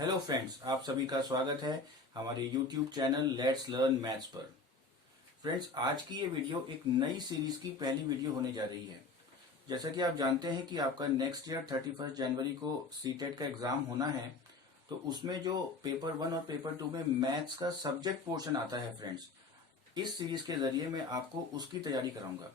Hello friends, आप सभी का स्वागत है हमारे YouTube channel let's learn maths पर। फ्रेंड्स, आज की ये वीडियो एक नई सीरीज की पहली वीडियो होने जा रही है। जैसा कि आप जानते हैं कि आपका नेक्स्ट ईयर 31 जनवरी को सीटेट का एग्जाम होना है, तो उसमें जो पेपर 1 और पेपर 2 में मैथ्स का सब्जेक्ट पोर्शन आता है फ्रेंड्स, इस सीरीज के जरिए मैं आपको उसकी तैयारी कराऊंगा।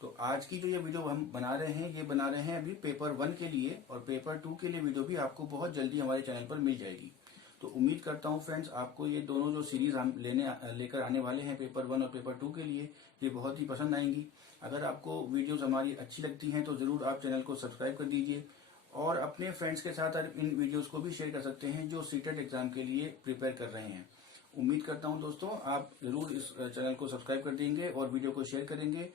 तो आज की जो ये वीडियो हम बना रहे हैं, ये बना रहे हैं अभी पेपर 1 के लिए, और पेपर 2 के लिए वीडियो भी आपको बहुत जल्दी हमारे चैनल पर मिल जाएगी। तो उम्मीद करता हूं फ्रेंड्स, आपको ये दोनों जो सीरीज हम लेकर आने वाले हैं पेपर 1 और पेपर 2 के लिए, ये बहुत ही पसंद आएंगी। अगर आपको वीडियोस हमारी अच्छी लगती हैं तो जरूर आप चैनल को सब्सक्राइब कर दीजिए और अपने फ्रेंड्स के साथ इन वीडियोस को भी शेयर कर सकते हैं जो सीटेट एग्जाम के लिए प्रिपेयर कर रहे हैं। उम्मीद करता हूं दोस्तों, आप जरूर इस चैनल को सब्सक्राइब कर देंगे और वीडियो को शेयर करेंगे।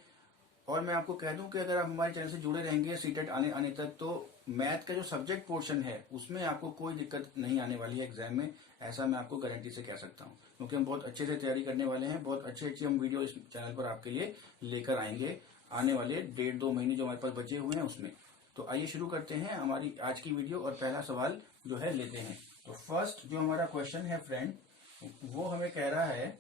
और मैं आपको कह दूं कि अगर आप हमारे चैनल से जुड़े रहेंगे सीटेट आने तक, तो मैथ का जो सब्जेक्ट पोर्शन है उसमें आपको कोई दिक्कत नहीं आने वाली है एग्जाम में। ऐसा मैं आपको गारंटी से कह सकता हूं, क्योंकि हम बहुत अच्छे से तैयारी करने वाले हैं। बहुत अच्छे हम वीडियो इस चैनल पर आपके लिए लेकर आएंगे आने वाले 1.5-2 महीने जो हमारे पास बचे हुए हैं उसमें। तो आइए शुरू करते हैं हमारी आज की वीडियो और पहला सवाल जो है लेते हैं। तो फर्स्ट जो हमारा क्वेश्चन है फ्रेंड, वो हमें कह रहा है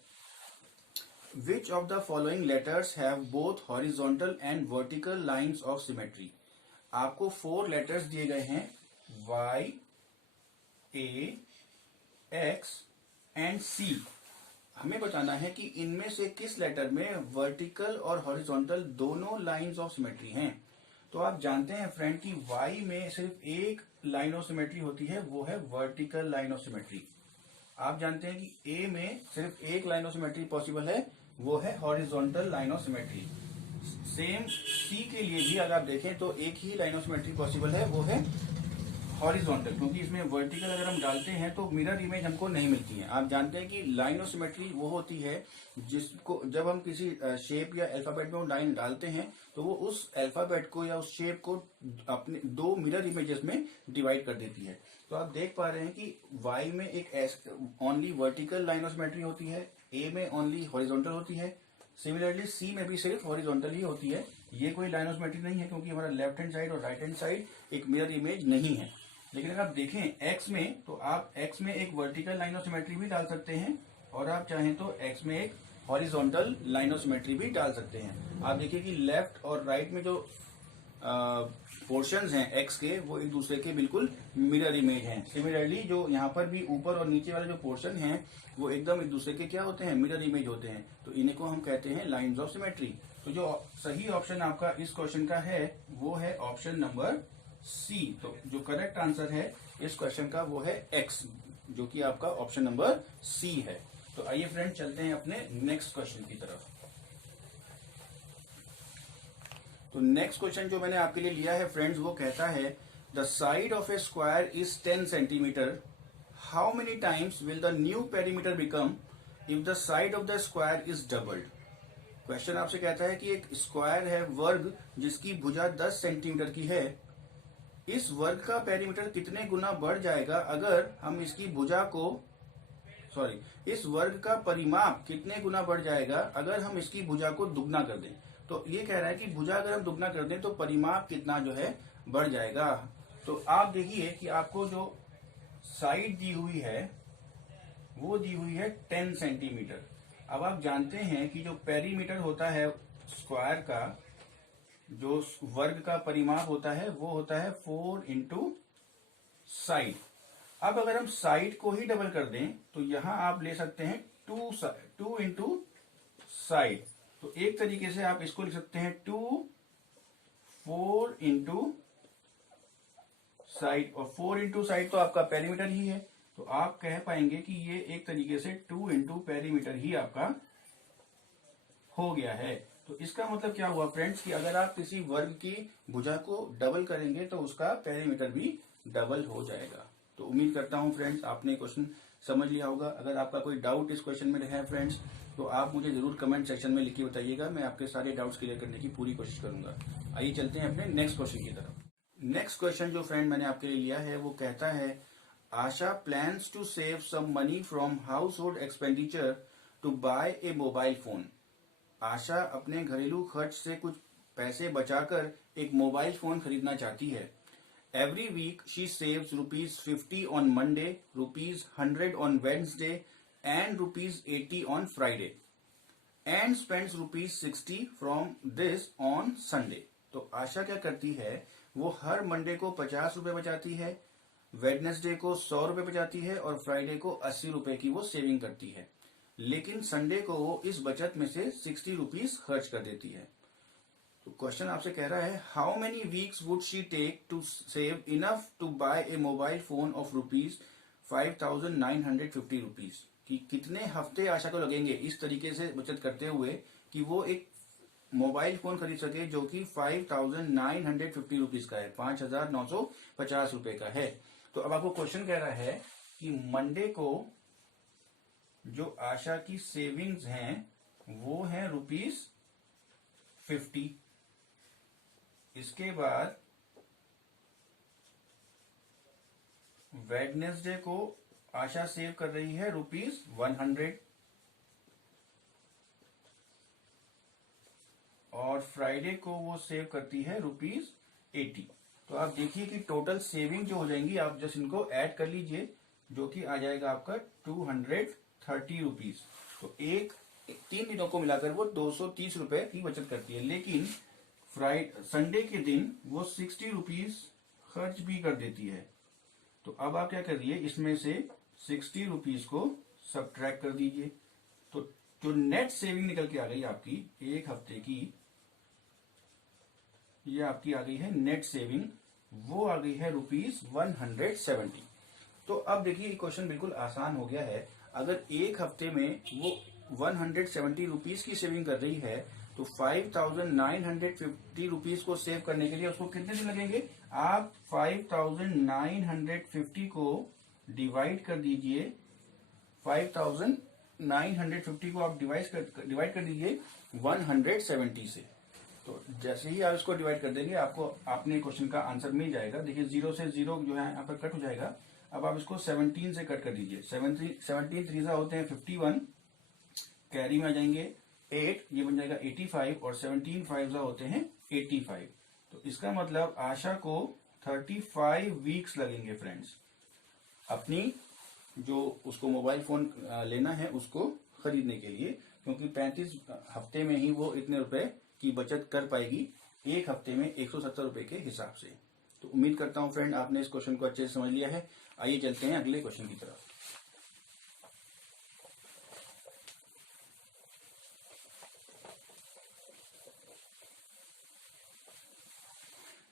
Which of the following letters have both horizontal and vertical lines of symmetry? आपको 4 लेटर्स दिए गए हैं Y, A, X and C। हमें बताना है कि इनमें से किस लेटर में वर्टिकल और हॉरिजॉन्टल दोनों लाइंस ऑफ सिमेट्री हैं। तो आप जानते हैं फ्रेंड कि Y में सिर्फ एक लाइन ऑफ सिमेट्री होती है, वो है वर्टिकल लाइन ऑफ सिमेट्री। आप जानते हैं कि A में सिर्फ एक लाइन ऑफ सिमेट्री पॉसिबल है, वो है horizontal line of symmetry. Same C के लिए भी अगर आप देखें तो एक ही लाइन ऑफ सिमेट्री पॉसिबल है, वो है हॉरिजॉन्टल, क्योंकि इसमें वर्टिकल अगर हम डालते हैं तो मिरर इमेज हमको नहीं मिलती है। आप जानते हैं कि लाइन ऑफ सिमेट्री वो होती है जिसको जब हम किसी शेप या अल्फाबेट में वो लाइन डालते हैं तो वो उस अल्फाबेट को या उस शेप को अपने 2 मिरर इमेजेस में डिवाइड कर देती है। तो आप देख पा रहे हैं कि Y में एक only vertical line of symmetry होती है, A में ओनली हॉरिजॉन्टल होती है, सिमिलरली C में भी सिर्फ हॉरिजॉन्टल ही होती है। ये कोई लाइन ऑफ सिमेट्री नहीं है, क्योंकि हमारा लेफ्ट हैंड साइड और राइट हैंड साइड एक मिरर इमेज नहीं है। लेकिन अगर आप देखें X में, तो आप X में एक वर्टिकल लाइन ऑफ सिमेट्री भी डाल सकते हैं और आप चाहें तो X में एक हॉरिजॉन्टल लाइन ऑफ सिमेट्री भी डाल सकते हैं। आप देखिए कि लेफ्ट और राइट में जो पोर्शंस हैं X के, वो एक दूसरे के बिल्कुल मिरर इमेज हैं। सिमिलरली जो यहाँ पर भी ऊपर और नीचे वाले जो पोर्शन हैं वो एकदम एक दूसरे के क्या होते हैं, मिरर इमेज होते हैं। तो इन्हीं को हम कहते हैं लाइंस ऑफ सिमेट्री। तो जो सही ऑप्शन आपका इस क्वेश्चन का है वो है ऑप्शन नंबर C। तो जो करेक्ट आंसर है इस क्वेश्चन का वो है X, जो कि आपका ऑप्शन नंबर C है। तो आइए फ्रेंड चलते हैं अपने नेक्स्ट क्वेश्चन की तरफ। तो नेक्स्ट क्वेश्चन जो मैंने आपके लिए लिया है फ्रेंड्स, वो कहता है the side of A square is 10 centimetre. How many times will the new perimeter become if the side of the square is doubled. Question आपसे कहता है कि एक स्क्वायर है, वर्ग, जिसकी भुजा 10 सेंटीमीटर की है। इस वर्ग का पेरीमीटर कितने गुना बढ़ जाएगा अगर हम इसकी भुजा को इस वर्ग का परिमाप कितने गुना बढ़ जाएगा अगर हम इसकी भुजा को दुगना कर दें। तो ये कह रहा है कि भुजा अगर हम दुगना कर दें तो परिमाप कितना जो है बढ़ जाएगा। तो आप देखिए कि आपको जो साइड दी हुई है वो दी हुई है 10 सेंटीमीटर। अब आप जानते हैं कि जो पेरीमीटर होता है स्क्वायर का, जो वर्ग का परिमाप होता है वो होता है 4 इंटू साइड। अब अगर हम साइड को ही डबल कर दें तो यहां आप ले सकते हैं 2 इंटू साइड। तो एक तरीके से आप इसको लिख सकते हैं 4 इंटू साइड, और 4 इंटू साइड तो आपका पेरीमीटर ही है। तो आप कह पाएंगे कि ये एक तरीके से 2 इंटू पेरीमीटर ही आपका हो गया है। तो इसका मतलब क्या हुआ फ्रेंड्स कि अगर आप किसी वर्ग की भुजा को डबल करेंगे तो उसका पेरीमीटर भी डबल हो जाएगा। तो उम्मीद करता हूं फ्रेंड्स आपने क्वेश्चन समझ लिया होगा। अगर आपका कोई डाउट इस क्वेश्चन में है फ्रेंड्स, तो आप मुझे जरूर कमेंट सेक्शन में लिख के बताइएगा। मैं आपके सारे डाउट्स क्लियर करने की पूरी कोशिश करूंगा। आइए चलते हैं अपने नेक्स्ट क्वेश्चन की तरफ। नेक्स्ट क्वेश्चन जो फ्रेंड मैंने आपके लिए लिया है वो कहता है Asha plans to save some money from household expenditure to buy a mobile phone. Asha अपने घरेलू खर्च से कुछ पैसे बचाकर एक मोबाइल फोन खरीदना चाहती है। Every week she saves rupees 50 on Monday, rupees 100 on Wednesday and rupees 80 on Friday and spends rupees 60 from this on Sunday. तो आशा क्या करती है, वो हर मंडे को 50 रुपए बचाती है, वेडनेसडे को 100 रुपए बचाती है और फ्राइडे को 80 रुपए की वो सेविंग करती है, लेकिन संडे को वो इस बचत में से 60 रुपीज खर्च कर देती है। तो क्वेश्चन आपसे कह रहा है, how many weeks would she take to save enough to buy a mobile phone of rupees 5,950 rupees, कि कितने हफ्ते आशा को लगेंगे इस तरीके से बचत करते हुए कि वो एक मोबाइल फोन खरीद सके जो कि 5,950 रुपीज का है, 5,950 रुपए का है। तो अब आपको क्वेश्चन कह रहा है कि मंडे को जो आशा की सेविंग्स हैं वो है रुपीज 50। इसके बाद वेडनेसडे को आशा सेव कर रही है रुपीज 100 और फ्राइडे को वो सेव करती है रुपीज 80। तो आप देखिए कि टोटल सेविंग जो हो जाएंगी, आप जस्ट इनको ऐड कर लीजिए, जो कि आ जाएगा आपका 230 रुपीज। तो एक 3 दिनों को मिलाकर वो 230 रुपए की बचत करती है, लेकिन संडे के दिन वो 60 रुपीज खर्च भी कर देती है। तो अब आप क्या करिए, इसमें से 60 रुपीज को सब्ट्रैक्ट कर दीजिए। तो जो नेट सेविंग निकल के आ गई आपकी एक हफ्ते की, ये आपकी आ गई है नेट सेविंग, वो आ गई है रुपीज 170। तो अब देखिए क्वेश्चन बिल्कुल आसान हो गया है। अगर एक हफ्ते में वो 170 रुपीज की सेविंग कर रही है तो 5,950 रुपीज को सेव करने के लिए उसको कितने दिन लगेंगे? आप 5,950 को डिवाइड कर दीजिए, 5,950 को आप डिवाइड कर दीजिए 170 से। तो जैसे ही आप इसको डिवाइड कर देंगे आपको अपने क्वेश्चन का आंसर मिल जाएगा। देखिए 0 से 0 जो है आपका कट हो जाएगा। अब आप इसको 17 से कट कर दीजिए। 17 3 होते हैं 51, कैरी में आ जाएंगे 8, ये बन जाएगा 85 और 17 5 होते हैं 85। तो इसका मतलब आशा को 35 वीक्स लगेंगे फ्रेंड्स, अपनी जो उसको मोबाइल फोन लेना है उसको खरीदने के लिए, क्योंकि 35 हफ्ते में ही वो इतने रुपए की बचत कर पाएगी, एक हफ्ते में 170 रुपए के हिसाब से। तो उम्मीद करता हूं फ्रेंड आपने इस क्वेश्चन को अच्छे से समझ लिया है। आइए चलते हैं अगले क्वेश्चन की तरफ।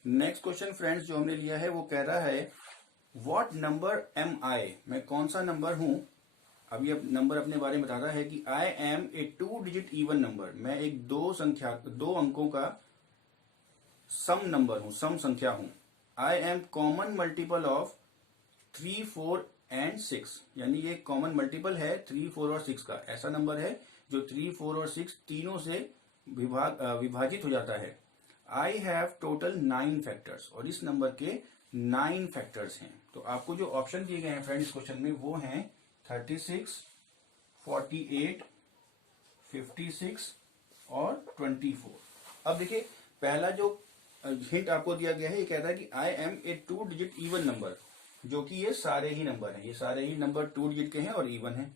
नेक्स्ट क्वेश्चन फ्रेंड्स जो हमने लिया है वो कह रहा है, व्हाट नंबर एम आई, मैं कौन सा नंबर हूं। अब ये नंबर अपने बारे में बताता है कि I am a 2 digit even number, मैं एक दो अंकों का सम नंबर हूं, सम संख्या हूं। I am common multiple of 3 4 and 6, यानी ये कॉमन मल्टीपल है 3 4 और 6 का, ऐसा नंबर है जो 3 4 और 6 तीनों से विभाजित हो जाता है। आई हैव टोटल 9 फैक्टर्स, और इस नंबर के 9 फैक्टर्स हैं। तो आपको जो ऑप्शन दिए गए हैं फ्रेंड्स क्वेश्चन में वो हैं 36, 48, 56 और 24। अब देखिए पहला जो हिंट आपको दिया गया है ये कहता है कि I am a 2 digit even number, जो कि ये सारे ही नंबर हैं, ये सारे ही नंबर 2 डिजिट के हैं और इवन हैं।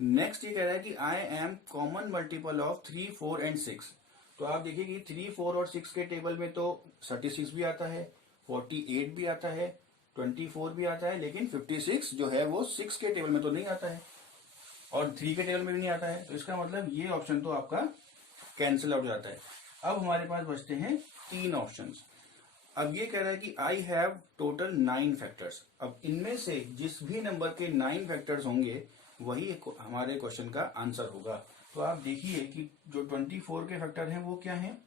नेक्स्ट ये कह रहा है कि I M common multiple of 3 4 and 6। तो आप देखिए कि 3 4 और 6 के टेबल में तो 36 भी आता है, 48 भी आता है, 24 भी आता है, लेकिन 56 जो है वो 6 के टेबल में तो नहीं आता है और 3 के टेबल में भी नहीं आता है। तो इसका मतलब ये ऑप्शन तो आपका कैंसिल आउट हो जाता है। अब हमारे पास बचते हैं 3 ऑप्शंस। अब ये कह रहा है कि आई हैव टोटल 9 फैक्टर्स। अब इनमें से जिस भी नंबर के 9 फैक्टर्स होंगे वही हमारे क्वेश्चन का आंसर होगा। तो आप देखिए कि जो 24 के फैक्टर हैं वो क्या हैं।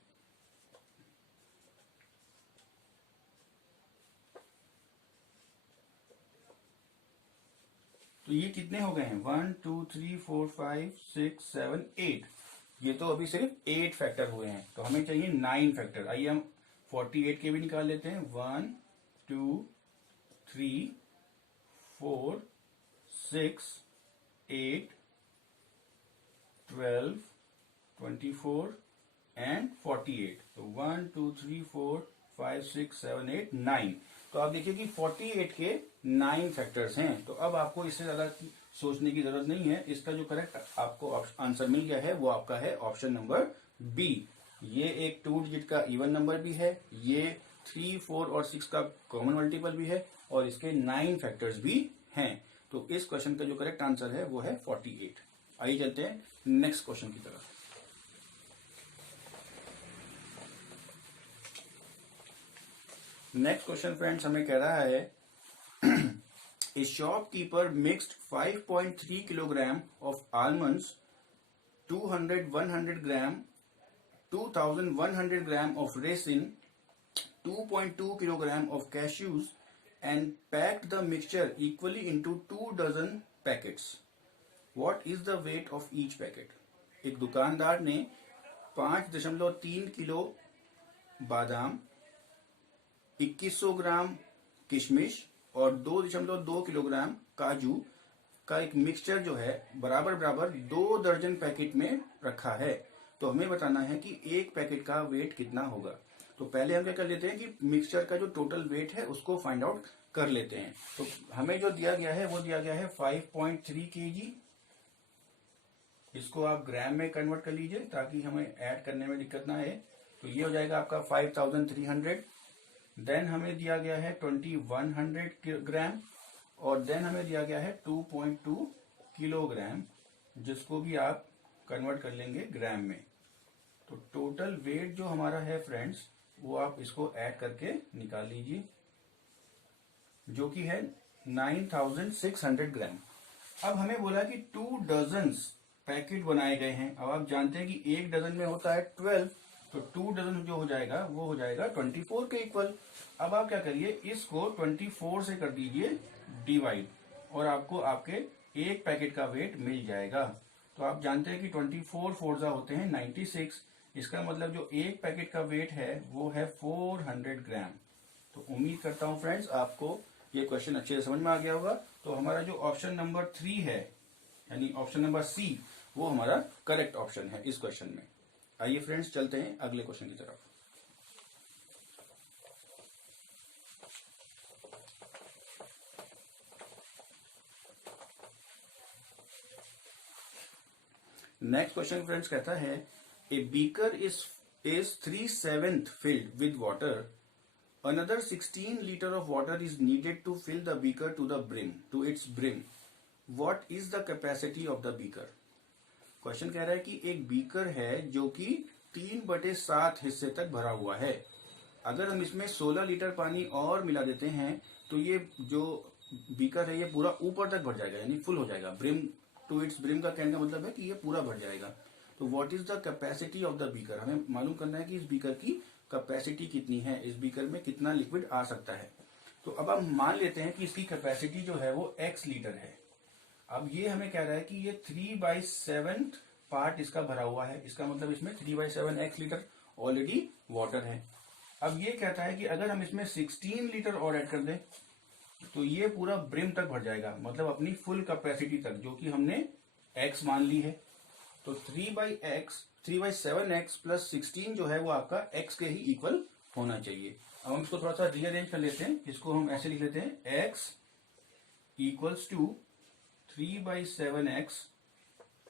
तो ये कितने हो गए हैं, 1 2 3 4 5 6 7 8। ये तो अभी सिर्फ 8 फैक्टर हुए हैं, तो हमें चाहिए 9 फैक्टर। आइए हम 48 के भी निकाल लेते हैं। 1 2 3 4 6 8 12 24 एंड 48। तो 1 2 3 4 5, 6, 7, 8, 9। तो आप देखिए कि 48 के 9 फैक्टर्स हैं। तो अब आपको इससे ज्यादा सोचने की जरूरत नहीं है। इसका जो करेक्ट आपको आंसर मिल गया है वो आपका है ऑप्शन नंबर बी। ये एक 2 डिजिट का इवन नंबर भी है, ये 3, 4 और 6 का कॉमन मल्टीपल भी है, और इसके 9 फैक्टर्स भी हैं। तो इस क्वेश्चन का जो करेक्ट आंसर है वो है 48। आइए चलते हैं नेक्स्ट क्वेश्चन की तरफ। नेक्स्ट क्वेश्चन फ्रेंड्स हमें कह रहा है a shopkeeper mixed 5.3 kilogram of almonds, 100 gram 2100 gram of raisin, 2.2 kilogram of cashews and packed the mixture equally into 2 dozen packets. What is the weight of each packet? एक दुकानदार ने 5.3 kilo बादाम, 2100 ग्राम किशमिश और 2.2 किलोग्राम काजू का एक मिक्सचर जो है बराबर बराबर 2 दर्जन पैकेट में रखा है। तो हमें बताना है कि एक पैकेट का वेट कितना होगा। तो पहले हम क्या कर लेते हैं कि मिक्सचर का जो टोटल वेट है उसको फाइंड आउट कर लेते हैं। तो हमें जो दिया गया है वो दिया गया है 5.3 kg। इसको आप ग्राम में कन्वर्ट कर लीजिए ताकि हमें ऐड करने में दिक्कत ना आए। तो ये हो जाएगा आपका 5300। देन हमें दिया गया है 2100 ग्राम, और देन हमें दिया गया है 2.2 किलोग्राम, जिसको भी आप कन्वर्ट कर लेंगे ग्राम में। तो टोटल वेट जो हमारा है फ्रेंड्स वो आप इसको ऐड करके निकाल लीजिए, जो कि है 9600 ग्राम। अब हमें बोला कि 2 डजन पैकेट बनाए गए हैं। अब आप जानते हैं कि एक डजन में होता है 12, तो 2 डजन जो हो जाएगा वो हो जाएगा 24 के इक्वल। अब आप क्या करिए, इसको 24 से कर दीजिए डिवाइड, और आपको आपके एक पैकेट का वेट मिल जाएगा। तो आप जानते हैं कि 24 फोर्जा होते हैं 96। इसका मतलब जो एक पैकेट का वेट है वो है 400 ग्राम। तो उम्मीद करता हूं फ्रेंड्स आपको ये क्वेश्चन अच्छे से समझ में आ गया होगा। तो हमारा जो ऑप्शन नंबर 3 है, यानी ऑप्शन नंबर सी, वो हमारा करेक्ट ऑप्शन है इस क्वेश्चन में। आइए फ्रेंड्स चलते हैं अगले क्वेश्चन की तरफ। नेक्स्ट क्वेश्चन फ्रेंड्स कहता है a beaker is 3/7 filled with water. Another 16 liter of water is needed to fill the beaker to its brim. What is the capacity of the beaker? Question कह रहा है कि एक beaker है जो कि 3/7 हिस्से तक भरा हुआ है। अगर हम इसमें 16 लीटर पानी और मिला देते हैं तो ये जो बीकर है ये पूरा ऊपर तक भर जाएगा, यानी फुल हो जाएगा। ब्रिम टू इट्स ब्रिम का कहने का मतलब है कि ये पूरा भर जाएगा। तो what is the capacity of the beaker, हमें मालूम करना है कि इस बीकर की कैपेसिटी कितनी है, इस बीकर में कितना लिक्विड आ सकता है। तो अब हम मान लेते हैं कि इसकी कैपेसिटी जो है वो x लीटर है। अब ये हमें कह रहा है कि ये 3/7 पार्ट इसका भरा हुआ है, इसका मतलब इसमें 3/7 x लीटर ऑलरेडी वाटर है। अब ये कहता है कि अगर हम इसमें 16 लीटर और ऐड कर दें तो ये पूरा ब्रिम तक भर जाएगा, मतलब अपनी फुल कैपेसिटी तक, जो कि हमने x मान ली है। तो 3/7x प्लस 16 जो है वो आपका x के ही इक्वल होना चाहिए। अब हम इसको थोड़ा सा रीअरेंज कर लेते हैं, इसको हम ऐसे लिख लेते हैं x equals to 3/7x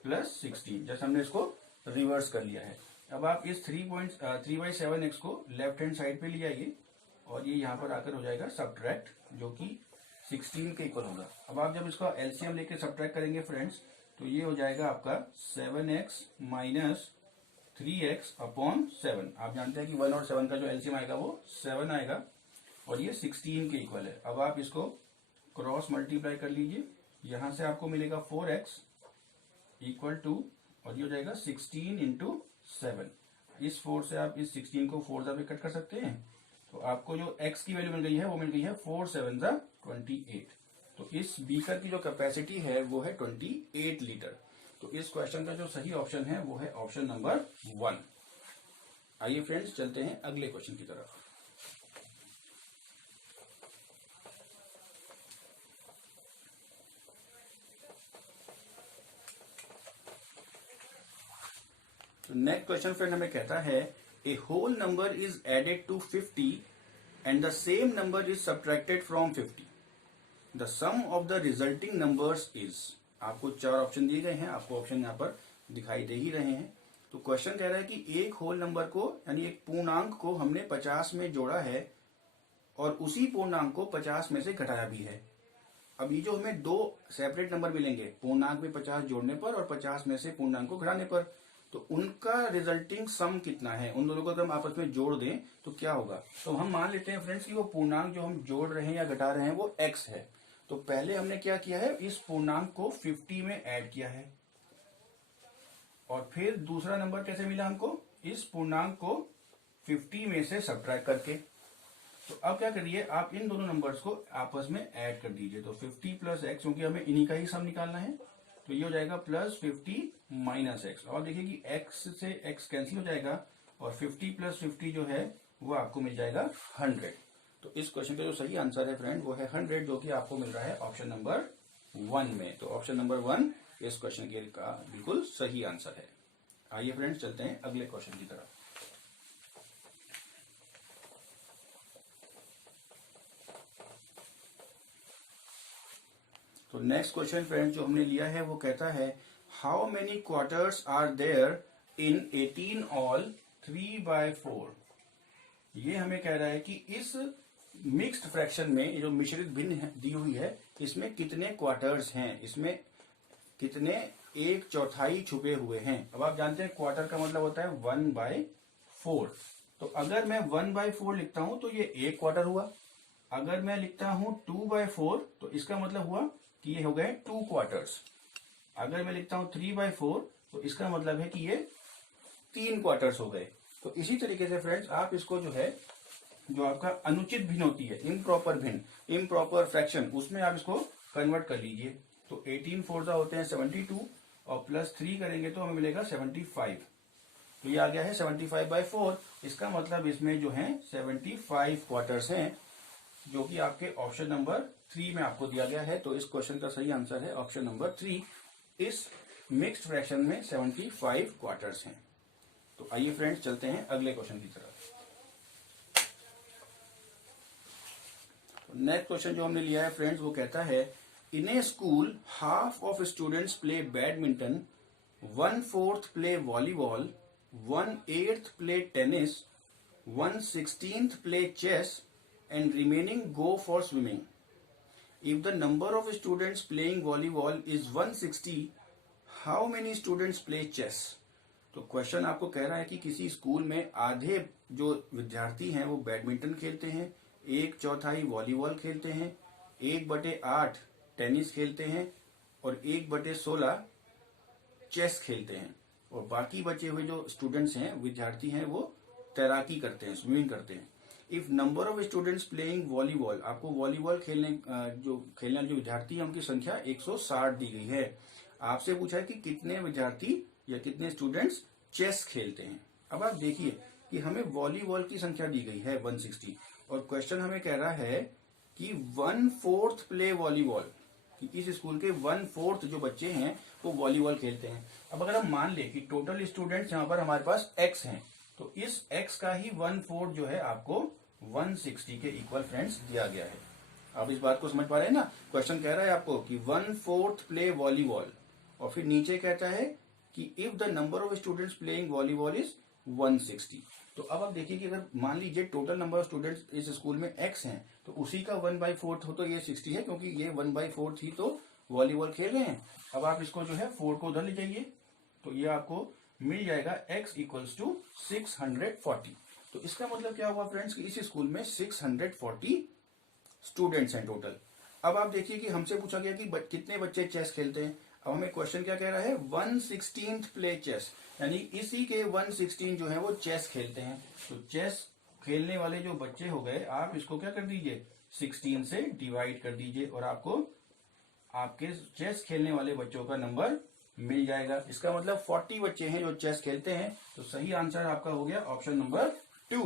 plus 16, जैसे हमने इसको रिवर्स कर लिया है। अब आप इस 3/7x को लेफ्ट हैंड साइड पे ले आइए और ये यहाँ पर आकर हो जाएगा सब्ट्रैक्ट, जो कि 16 के इक्वल होगा। अब आप जब इसका एलसीएम लेके सब्ट्रैक्ट करेंगे फ्रेंड्स तो ये हो जाएगा आपका 7x माइनस 3x अपॉन 7। आप जानते हैं कि 1 और 7 का जो एलसीएम आएगा वो 7 आएगा, और ये 16 के इक्वल है। अब आप इसको क्रॉस मल्टीप्लाई कर लीजिए, यहां से आपको मिलेगा 4x इक्वल टू, और ये हो जाएगा 16 इंटू 7। इस 4 से आप इस 16 को 4 पे कट कर सकते हैं, तो आपको जो x की वैल्यू मिल गई है वो मिल गई है 4 7 28। तो इस बीकर की जो कैपेसिटी है वो है 28 लीटर। तो इस क्वेश्चन का जो सही ऑप्शन है वो है ऑप्शन नंबर 1। आइए फ्रेंड्स चलते हैं अगले क्वेश्चन की तरफ। तो नेक्स्ट क्वेश्चन फ्रेंड हमें कहता है a whole number is added to 50 and the same number is subtracted from 50, the sum of the resulting numbers is। आपको 4 ऑप्शन दिए गए हैं, आपको ऑप्शन यहाँ पर दिखाई दे ही रहे हैं। तो क्वेश्चन कह रहा है कि एक होल नंबर को यानी एक पूर्णांक को हमने 50 में जोड़ा है और उसी पूर्णांक को 50 में से घटाया भी है। अब ये जो हमें दो सेपरेट नंबर मिलेंगे पूर्णांक में 50 जोड़ने पर और 50 में से पूर्णांक को घटाने पर, तो उनका रिजल्टिंग सम कितना है, उन दोनों को अगर हम आपस में जोड़ दें तो क्या होगा। तो हम मान लेते हैं फ्रेंड्स कि वो पूर्णांक जो हम जोड़ रहे हैं या घटा रहे हैं वो x है। तो पहले हमने क्या किया है, इस पूर्णांक को 50 में ऐड किया है और फिर दूसरा नंबर कैसे मिला हमको, इस पूर्णांक को 50 में से सब्ट्रैक्ट करके। तो अब क्या करिए, आप इन दोनों नंबर्स को आपस में ऐड कर दीजिए। तो 50 प्लस एक्स, क्योंकि हमें इन्हीं का ही सम निकालना है, तो ये हो जाएगा प्लस 50 माइनस एक्स। और देखिए कि एक्स से एक्स कैंसिल हो जाएगा और 50 प्लस 50 जो है वो आपको मिल जाएगा 100। तो इस क्वेश्चन का जो सही आंसर है फ्रेंड वो है 100, जो कि आपको मिल रहा है ऑप्शन नंबर 1 में। तो ऑप्शन नंबर 1 इस क्वेश्चन के का बिल्कुल सही आंसर है। आइए फ्रेंड्स चलते हैं अगले क्वेश्चन की तरफ। तो नेक्स्ट क्वेश्चन फ्रेंड्स जो हमने लिया है वो कहता है, how many quarters are there in 18 all 3/4। ये हमें कह रहा है कि इस मिक्स्ड फ्रैक्शन में जो मिश्रित भिन्न दी हुई है इसमें कितने क्वार्टर्स हैं, इसमें कितने 1/4 छुपे हुए हैं। अब आप जानते हैं क्वार्टर का मतलब होता है 1/4। तो अगर मैं 1/4 लिखता हूं तो ये 1 क्वार्टर हुआ। अगर मैं लिखता हूं 2/4 तो इसका मतलब हुआ कि ये हो गए 2 क्वार्टर्स। अगर मैं लिखता हूं 3/4 तो इसका मतलब है कि ये 3 क्वार्टर्स हो गए। तो इसी तरीके से फ्रेंड्स आप इसको जो है, जो आपका अनुचित भिन्न होती है, इम्प्रॉपर भिन्न, इम्प्रॉपर फ्रैक्शन, उसमें आप इसको कन्वर्ट कर लीजिए। तो 18 4 होते हैं 72 और प्लस 3 करेंगे तो हमें मिलेगा 75। तो ये आ गया है 75/4। इसका मतलब इसमें जो है 75 क्वार्टर्स हैं, जो कि आपके ऑप्शन नंबर 3 में आपको दिया गया है। तो इस क्वेश्चन का सही आंसर है ऑप्शन नंबर 3। इस मिक्स्ड फ्रैक्शन में 75 क्वार्टर्स हैं। तो आइए फ्रेंड्स चलते हैं अगले क्वेश्चन की तरफ। नेक्स्ट क्वेश्चन जो हमने लिया है फ्रेंड्स वो कहता है, in a school half of students play badminton, 1/4 play volleyball, 1/8 play tennis, 1/16 play chess and remaining go for swimming. If the number of students playing volleyball is 160, how many students play chess? तो question आपको कह रहा है कि किसी school में आधे जो विद्यार्थी हैं वो बैडमिंटन खेलते हैं, 1/4 वॉलीबॉल खेलते हैं, 1/8 टेनिस खेलते हैं और 1/16 चेस खेलते हैं, और बाकी बचे हुए जो स्टूडेंट्स हैं, विद्यार्थी हैं, वो तैराकी करते हैं, स्विमिंग करते हैं। If number of students playing volleyball, आपको वॉलीबॉल खेलने वाले जो विद्यार्थी है उनकी संख्या 160 दी गई है। आपसे पूछा है कि कितने विद्यार्थी या कितने स्टूडेंट्स चेस खेलते हैं। अब आप देखिए कि हमें वॉलीबॉल की संख्या दी गई है 160 और क्वेश्चन हमें कह रहा है कि 1/4 प्ले वॉलीबॉल, कि इस स्कूल के 1/4 जो बच्चे हैं वो वॉलीबॉल खेलते हैं। अब अगर हम मान ले कि टोटल स्टूडेंट्स यहाँ पर हमारे पास x हैं, तो इस x का ही 1/4 जो है आपको 160 के इक्वल फ्रेंड्स दिया गया है। आप इस बात को समझ पा रहे हैं ना। क्वेश्चन कह रहा है आपको कि 1/4 प्ले वॉलीबॉल और फिर नीचे कहता है कि if the number of students playing volleyball is 160। तो अब आप देखिए कि अगर मान लीजिए टोटल नंबर ऑफ स्टूडेंट्स इस स्कूल में x हैं, तो उसी का 1/4 हो तो ये 60 है, क्योंकि ये 1/4 ही तो वॉलीबॉल खेल रहे हैं। अब आप इसको जो है 4 को उधर ले जाइए तो ये आपको मिल जाएगा x इक्वल्स टू 640। तो इसका मतलब क्या हुआ फ्रेंड्स कि इस स्कूल में 640 स्टूडेंट्स हैं टोटल। अब आप देखिए कि हमसे पूछा गया कि कितने बच्चे चेस खेलते हैं। अब हमें क्वेश्चन क्या कह रहा है, 1/16 प्ले चेस, यानी इसी के 1/16 जो है वो चेस खेलते हैं। तो चेस खेलने वाले जो बच्चे हो गए, आप इसको क्या कर दीजिए 16 से डिवाइड कर दीजिए और आपको आपके चेस खेलने वाले बच्चों का नंबर मिल जाएगा। इसका मतलब 40 बच्चे हैं जो चेस खेलते हैं। तो सही आंसर आपका हो गया ऑप्शन नंबर 2।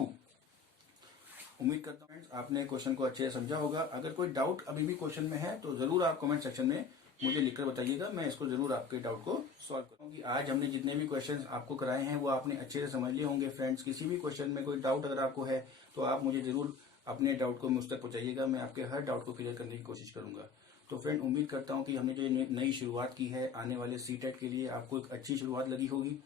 उम्मीद करता हूँ आपने क्वेश्चन को अच्छे से समझा होगा। अगर कोई डाउट अभी भी क्वेश्चन में है तो जरूर आप कमेंट सेक्शन में मुझे लिखकर बताइएगा, मैं इसको जरूर आपके डाउट को सॉल्व करूंगा। आज हमने जितने भी क्वेश्चंस आपको कराए हैं वो आपने अच्छे से समझ लिए होंगे फ्रेंड्स। किसी भी क्वेश्चन में कोई डाउट अगर आपको है तो आप मुझे जरूर अपने डाउट को मुझ तक पहुंचाइएगा, मैं आपके हर डाउट को क्लियर करने की कोशिश करूंगा। तो फ्रेंड, उम्मीद करता हूं कि हमने जो नई शुरुआत की है आने वाले सीटेट के लिए, आपको एक अच्छी शुरुआत लगी होगी।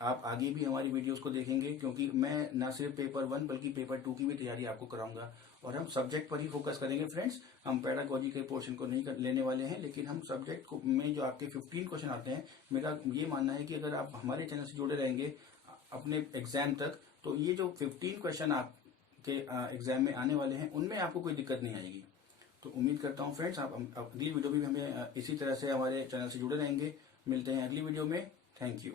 आप आगे भी हमारी वीडियोस को देखेंगे, क्योंकि मैं न सिर्फ पेपर 1 बल्कि पेपर 2 की भी तैयारी आपको कराऊंगा। और हम सब्जेक्ट पर ही फोकस करेंगे फ्रेंड्स, हम पेडागोजी के पोर्शन को नहीं लेने वाले हैं, लेकिन हम सब्जेक्ट में जो आपके 15 क्वेश्चन आते हैं, मेरा ये मानना है कि अगर आप हमारे चैनल से जुड़े रहेंगे अपने एग्जाम तक, तो ये जो 15 क्वेश्चन आपके एग्जाम में आने वाले हैं, उनमें आपको कोई दिक्कत नहीं आएगी। तो उम्मीद करता हूँ फ्रेंड्स, आप अगली वीडियो भी हमें इसी तरह से हमारे चैनल से जुड़े रहेंगे। मिलते हैं अगली वीडियो में। Thank you.